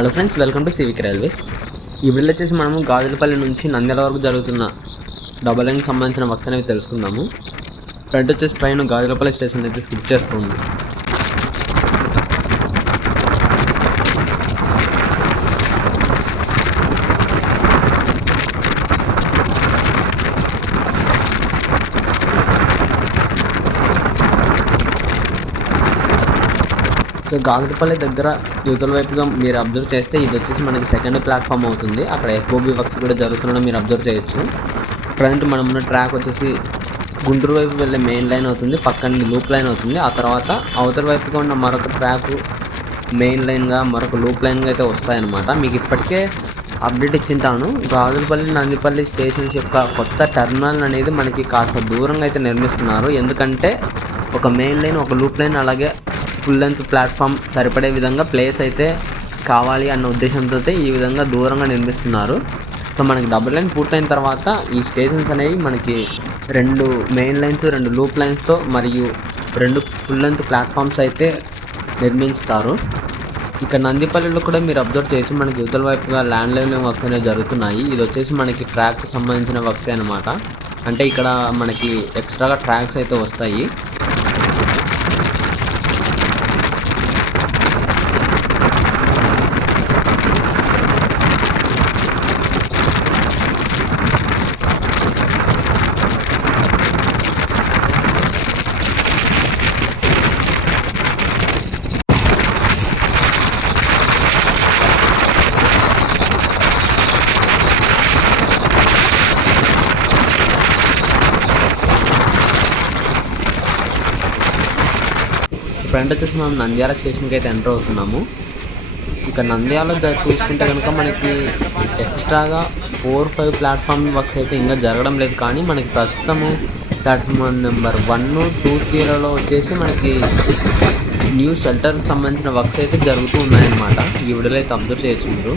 Hello friends, welcome to civic railways. ఈ వీడియోలో వచ్చేసి మనము గాజులపల్లి నుంచి నంద్యాల వరకు జరుగుతున్న డబుల్ లైన్కి సంబంధించిన వర్క్స్ అనేవి తెలుసుకుందాము. ఫ్రంట్ వచ్చేసి ట్రైన్ గాజులపల్లి స్టేషన్ అయితే స్కిప్ చేస్తుంది. సో గాజులపల్లి దగ్గర యువతల వైపుగా మీరు అబ్జర్వ్ చేస్తే ఇది వచ్చేసి మనకి సెకండ్ ప్లాట్ఫామ్ అవుతుంది. అక్కడ ఎఫ్ఓబి వర్క్స్ కూడా జరుగుతున్నా మీరు అబ్జర్వ్ చేయొచ్చు. ప్రజెంట్ మనం ఉన్న ట్రాక్ వచ్చేసి గుంటూరు వైపు వెళ్ళే మెయిన్ లైన్ అవుతుంది, పక్కన లూప్ లైన్ అవుతుంది. ఆ తర్వాత అవతల వైపుగా ఉన్న మరొక ట్రాక్ మెయిన్ లైన్గా మరొక లూప్ లైన్గా అయితే వస్తాయన్నమాట. మీకు ఇప్పటికే అప్డేట్ ఇచ్చింటాను. గాజులపల్లి నందిపల్లి స్టేషన్స్ యొక్క కొత్త టర్మినల్ అనేది మనకి కాస్త దూరంగా అయితే నిర్మిస్తున్నారు. ఎందుకంటే ఒక మెయిన్ లైన్, ఒక లూప్ లైన్, అలాగే ఫుల్ లెంత్ ప్లాట్ఫామ్ సరిపడే విధంగా ప్లేస్ అయితే కావాలి అన్న ఉద్దేశంతో ఈ విధంగా దూరంగా నిర్మిస్తున్నారు. సో మనకి డబుల్ లైన్ పూర్తయిన తర్వాత ఈ స్టేషన్స్ అనేవి మనకి 2 మెయిన్ లైన్స్, 2 లూప్ లైన్స్తో మరియు 2 ఫుల్ లెంత్ ప్లాట్ఫామ్స్ అయితే నిర్మిస్తారు. ఇక నందిపల్లిలో కూడా మీరు అబ్జర్వ్ చేయొచ్చు, మనకి యువతల వైపుగా ల్యాండ్ లెవెలింగ్ వర్క్స్ అనేవి జరుగుతున్నాయి. ఇది వచ్చేసి మనకి ట్రాక్కి సంబంధించిన వర్క్స్ అనమాట. అంటే ఇక్కడ మనకి ఎక్స్ట్రాగా ట్రాక్స్ అయితే వస్తాయి. ఫ్రంట్ వచ్చేసి మనం నంద్యాల స్టేషన్కి అయితే ఎంటర్ అవుతున్నాము. ఇక నంద్యాల చూసుకుంటే కనుక మనకి ఎక్స్ట్రాగా 4-5 ప్లాట్ఫామ్ వర్క్స్ అయితే ఇంకా జరగడం లేదు. కానీ మనకి ప్రస్తుతము ప్లాట్ఫామ్ నెంబర్ 1, 2, 3లలో వచ్చేసి మనకి న్యూ షెల్టర్కి సంబంధించిన వర్క్స్ అయితే జరుగుతూ ఉన్నాయన్నమాట. ఈ వీడియోలో అయితే అబ్జర్వ్ చేయొచ్చు మీరు.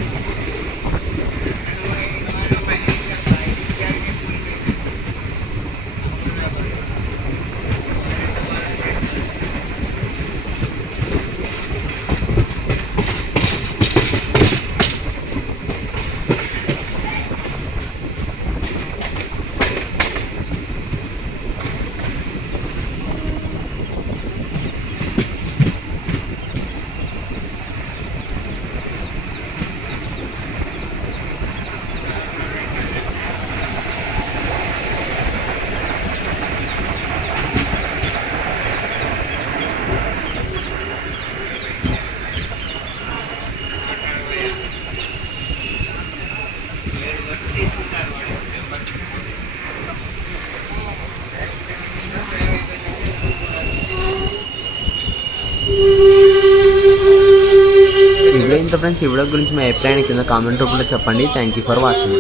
ఇంత ఫ్రెండ్స్, ఈ వీడియో గురించి మీ అభిప్రాయాన్ని కింద కామెంట్ రూపంలో చెప్పండి. Thank you for watching.